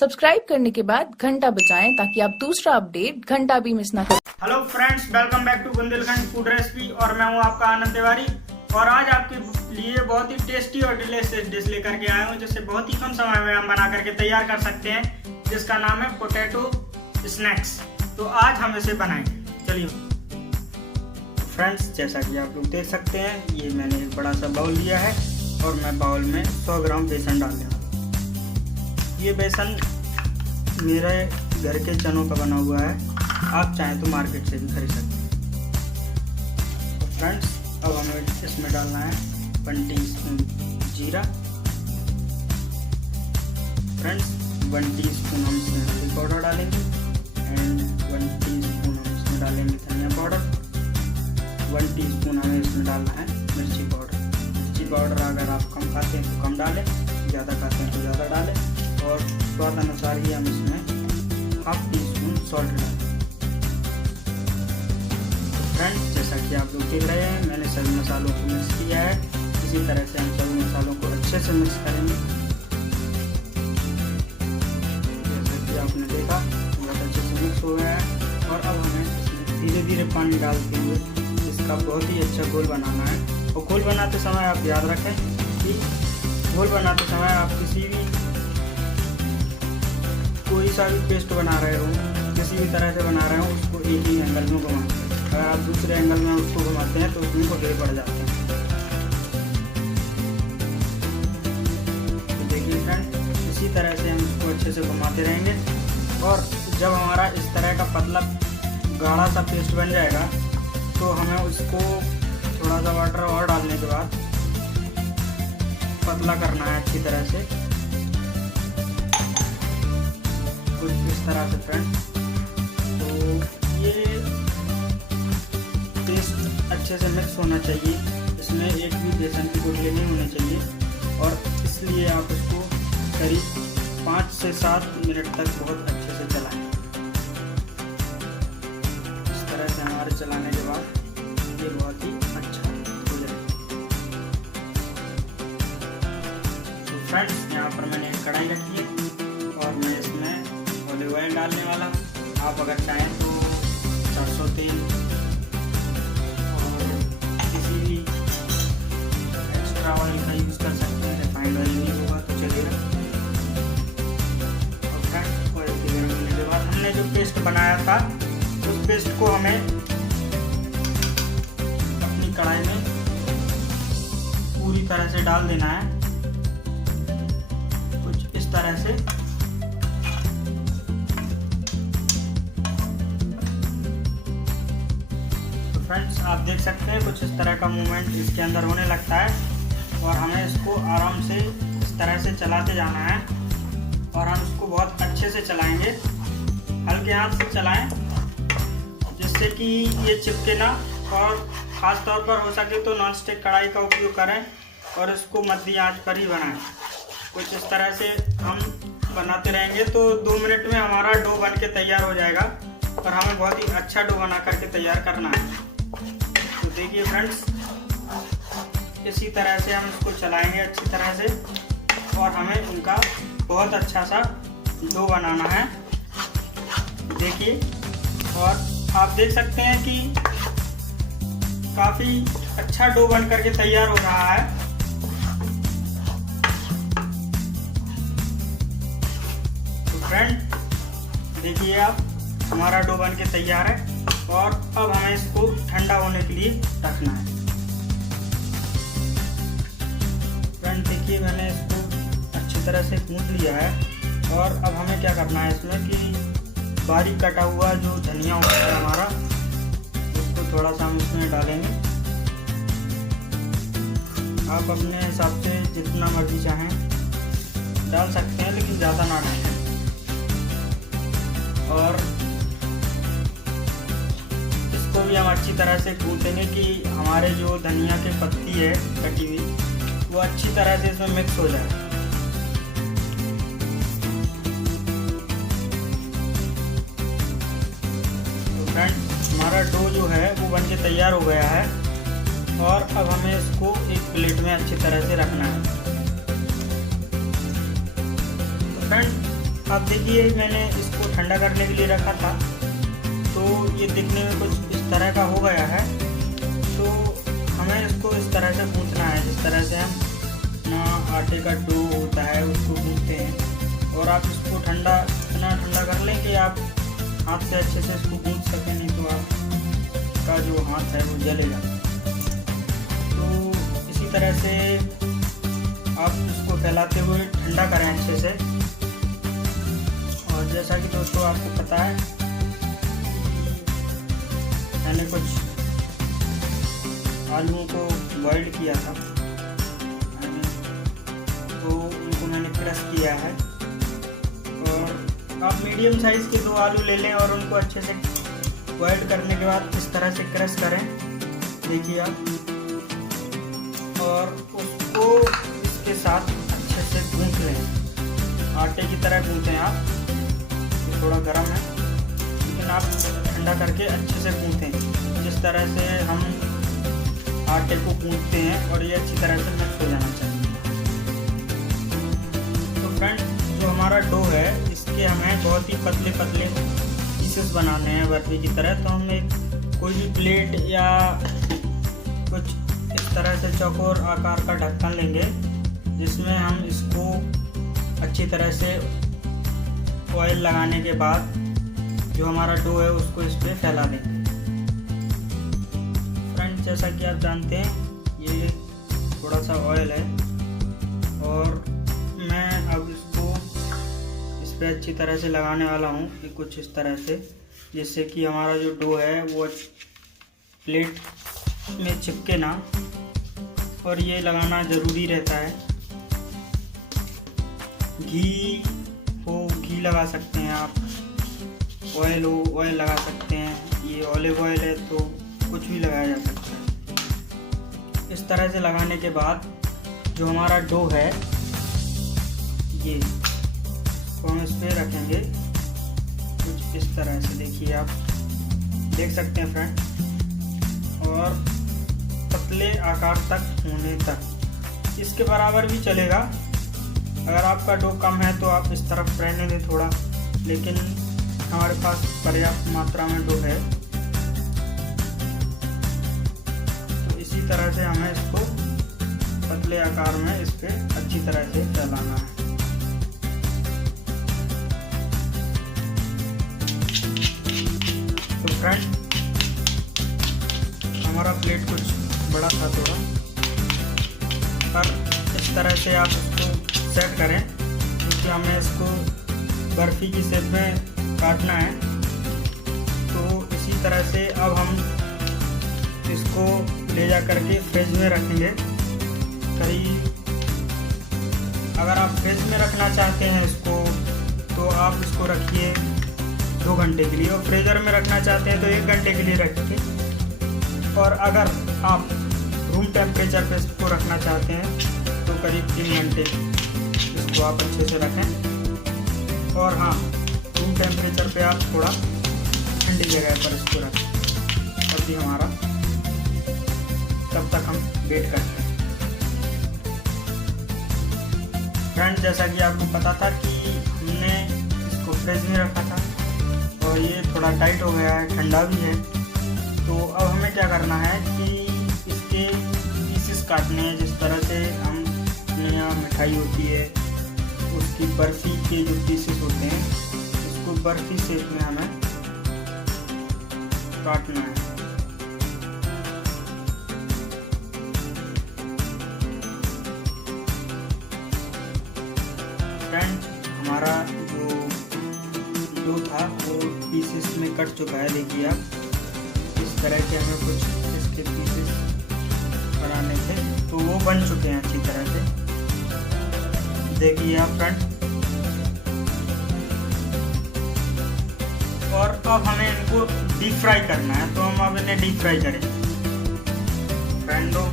Subscribe करने के बाद घंटा बजाएं ताकि आप दूसरा अपडेट घंटा भी मिस ना करें। Hello friends, welcome back to Bundelkhand food recipe और मैं हूं आपका आनंद तिवारी। और आज आपके लिए बहुत ही टेस्टी और डिलीशियस डिश लेकर के आया हूं जिसे बहुत ही कम समय में हम बना करके तैयार कर सकते हैं, जिसका नाम है पोटैटो स्नैक्स। तो आज हम इसे बनाएंगे, चलिए। फ्रेंड्स, जैसा कि आप लोग देख सकते हैं, ये मैंने एक बड़ा सा बाउल लिया है और मैं बाउल में 100 ग्राम बेसन डाल दूँगा। ये बेसन मेरे घर के चनों का बना हुआ है, आप चाहें तो मार्केट से भी खरीद सकते हैं। तो फ्रेंड्स, अब हमें इसमें डालना है 1 टीस्पून जीरा। फ्रेंड्स, 1 टीस्पून हम इसमें हल्दी पाउडर डालेंगे एंड 1 टीस्पून हम इसमें डालेंगे धनिया पाउडर। 1 टीस्पून हमें इसमें डालना है मिर्ची पाउडर। मिर्ची पाउडर अगर आप कम खाते हैं तो कम डालें, ज़्यादा खाते हैं तो ज़्यादा डालें, और स्वाद अनुसार ही हम इसमें 1/2 टीस्पून सॉल्ट डालें। तो फ्रेंड्स, जैसा कि आप लोग देख रहे हैं, मैंने सभी मसालों को मिक्स किया है। इसी तरह से हम सभी मसालों को अच्छे से मिक्स करेंगे। जैसा कि आपने देखा, बहुत अच्छे से मिक्स हो गया है। और अब हमें इसमें धीरे धीरे पानी डालते हुए इसका बहुत ही अच्छा घोल बनाना है। और घोल बनाते समय आप याद रखें कि घोल बनाते समय आप किसी भी कोई सा भी पेस्ट बना रहे हो, किसी भी तरह से बना रहे हो, उसको एक ही एंगल में घुमाएं। अगर आप दूसरे एंगल में उसको घुमाते हैं तो उसमें ढेर पड़ जाते हैं। तो देखिए फ्रेंड, इसी तरह से हम इसको अच्छे से घुमाते रहेंगे। और जब हमारा इस तरह का पतला गाढ़ा सा पेस्ट बन जाएगा तो हमें उसको थोड़ा सा वाटर और डालने के बाद पतला करना है अच्छी तरह से, कुछ इस तरह से फ्रेंड। तो ये पेस्ट अच्छे से मिक्स होना चाहिए, इसमें एक भी बेसन की गुठली नहीं होनी चाहिए। और इसलिए आप इसको करीब 5 से 7 मिनट तक बहुत अच्छे से चलाएं। इस तरह से हमारे चलाने के बाद ये बहुत ही अच्छा हो जाएगा। तो फ्रेंड्स, यहाँ पर मैंने एक कढ़ाई रखी है और मैं इसमें ऑलिव ऑयल डालने वाला हूँ। आप अगर चाहें तो सरसों तेल और किसी भी एक्स्ट्रा ऑयल का यूज़ कर सकते हैं। रिफाइंड ऑयल नहीं होगा तो चलेगा। और फ्रेंड्स, ऑयल के गर्म होने के बाद हमने जो पेस्ट बनाया था उस पेस्ट को हमें अपनी कढ़ाई में पूरी तरह से डाल देना है, कुछ इस तरह से। फ्रेंड्स, आप देख सकते हैं कुछ इस तरह का मूवमेंट इसके अंदर होने लगता है और हमें इसको आराम से इस तरह से चलाते जाना है। और हम इसको बहुत अच्छे से चलाएंगे, हल्के हाथ से चलाएं जिससे कि ये चिपके ना। और ख़ास तौर पर हो सके तो नॉन स्टिक कढ़ाई का उपयोग करें और इसको मध्यम आंच पर ही बनाएं। कुछ इस तरह से हम बनाते रहेंगे तो 2 मिनट में हमारा डो बन के तैयार हो जाएगा। और हमें बहुत ही अच्छा डो बना करके तैयार करना है। तो देखिए फ्रेंड्स, इसी तरह से हम इसको चलाएंगे अच्छी तरह से और हमें उनका बहुत अच्छा सा डो बनाना है। देखिए, और आप देख सकते हैं कि काफ़ी अच्छा डो बन करके तैयार हो रहा है। तो फ्रेंड, देखिए आप, हमारा डो बन के तैयार है। और अब हमें इसको ठंडा होने के लिए रखना है। फ्रेंड, देखिए मैंने इसको अच्छी तरह से गूंथ लिया है। और अब हमें क्या करना है इसमें कि बारीक कटा हुआ जो धनिया होता है हमारा, उसको थोड़ा सा हम इसमें डालेंगे। आप अपने हिसाब से जितना मर्जी चाहें डाल सकते हैं, लेकिन ज़्यादा ना डालें। और इसको भी हम अच्छी तरह से गूंथेंगे कि हमारे जो धनिया की पत्ती है कटी हुई, वो अच्छी तरह से इसमें मिक्स हो जाए। तो फ्रेंड, हमारा डो जो है वो बन के तैयार हो गया है। और अब हमें इसको एक प्लेट में अच्छी तरह से रखना है। तो फ्रेंड, अब देखिए मैंने इसको ठंडा करने के लिए रखा था, तो ये दिखने में कुछ इस तरह का हो गया है। तो हमें इसको इस तरह से गूंथना है, जिस तरह से हम ना आटे का डो होता है उसको गूंथते हैं। और आप इसको इतना ठंडा कर लें कि आप हाथ से अच्छे से इसको गूंथ सकें, नहीं तो आपका जो हाथ है वो जलेगा। तो इसी तरह से आप इसको फैलाते हुए ठंडा करें अच्छे से। और जैसा कि दोस्तों आपको पता है, मैंने कुछ आलूओं को बॉइल्ड किया था, तो उनको मैंने क्रश किया है। और आप मीडियम साइज़ के 2 आलू ले लें और उनको अच्छे से बॉइल्ड करने के बाद इस तरह से क्रश करें, देखिए आप। और उसको इसके साथ अच्छे से गूंथ लें, आटे की तरह गूंथें आप। ये थोड़ा गर्म है, लेकिन आप ठंडा करके अच्छे से गूंथें, जिस तरह से हम आटे को गूंथते हैं, और ये अच्छी तरह से मिक्स हो जाना चाहिए। तो फ्रेंड, जो हमारा डो है इसके हमें बहुत ही पतले पतले पीसेस बनाने हैं बर्फी की तरह। तो हम एक कोई भी प्लेट या कुछ इस तरह से चौकोर आकार का ढक्कन लेंगे, जिसमें हम इसको अच्छी तरह से ऑयल लगाने के बाद जो हमारा डो है उसको इस पर फैला देंगे। फ्रेंड, जैसा कि आप जानते हैं, ये थोड़ा सा ऑयल है, और मैं अब इसको इस पर अच्छी तरह से लगाने वाला हूँ कि कुछ इस तरह से, जिससे कि हमारा जो डो है वो प्लेट में चिपके ना। और ये लगाना ज़रूरी रहता है। घी हो घी लगा सकते हैं आप, ऑयल हो ऑयल लगा सकते हैं। ये ऑलिव ऑयल है तो कुछ भी लगाया जा सकता है। इस तरह से लगाने के बाद जो हमारा डो है, ये तो हम इस पर रखेंगे कुछ इस तरह से, देखिए आप देख सकते हैं फ्रेंड। और पतले आकार तक होने तक, इसके बराबर भी चलेगा। अगर आपका डो कम है तो आप इस तरफ रहने दें थोड़ा, लेकिन हमारे पास पर्याप्त मात्रा में डो है, तो इसी तरह से हमें इसको पतले आकार में इस पे अच्छी तरह से फैलाना है। तो फ्रेंड, हमारा प्लेट कुछ बड़ा था थोड़ा, पर इस तरह से आप इसको सेट करें, क्योंकि हमें इसको बर्फ़ी की शेप में काटना है। तो इसी तरह से अब हम इसको ले जा करके फ्रिज में रखेंगे। करीब, अगर आप फ्रिज में रखना चाहते हैं इसको, तो आप इसको रखिए 2 घंटे के लिए, और फ्रीज़र में रखना चाहते हैं तो 1 घंटे के लिए रखिए। और अगर आप रूम टेम्परेचर पे इसको रखना चाहते हैं तो करीब 3 घंटे इसको आप अच्छे से रखें। और हाँ, रूम टेम्परेचर पे आप थोड़ा ठंडी जगह पर इसको रखें, तभी हमारा, तब तक हम वेट करते हैं। फ्रेंड, जैसा कि आपको पता था कि हमने इसको फ्रिज में रखा था, और ये थोड़ा टाइट हो गया है, ठंडा भी है। तो अब हमें क्या करना है कि इसके पीसेस काटने हैं, जिस तरह से हम अपने यहाँ मिठाई होती है उसकी बर्फ़ी के जो पीसेस होते हैं, उसको बर्फ़ी शेप में हमें काटना है। फ्रेंड, हमारा जो डो था वो पीसेस में कट चुका है, देखिए आप। इस तरह के हमें कुछ इसके पीसेस बनाने थे, तो वो बन चुके हैं अच्छी तरह से, देखिए आप फ्रेंड। और अब हमें इनको डीप फ्राई करना है, तो हम अब इन्हें डीप फ्राई करें। फ्रेंडों,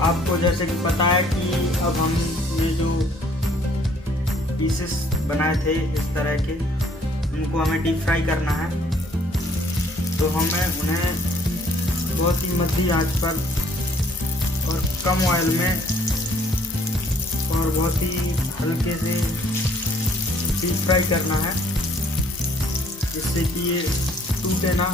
आपको जैसे कि पता है कि अब हम ये जो पीसेस बनाए थे इस तरह के, उनको हमें डीप फ्राई करना है। तो हमें उन्हें बहुत ही मध्यम आंच पर और कम ऑयल में और बहुत ही हल्के से डीप फ्राई करना है जिससे कि ये टूटे ना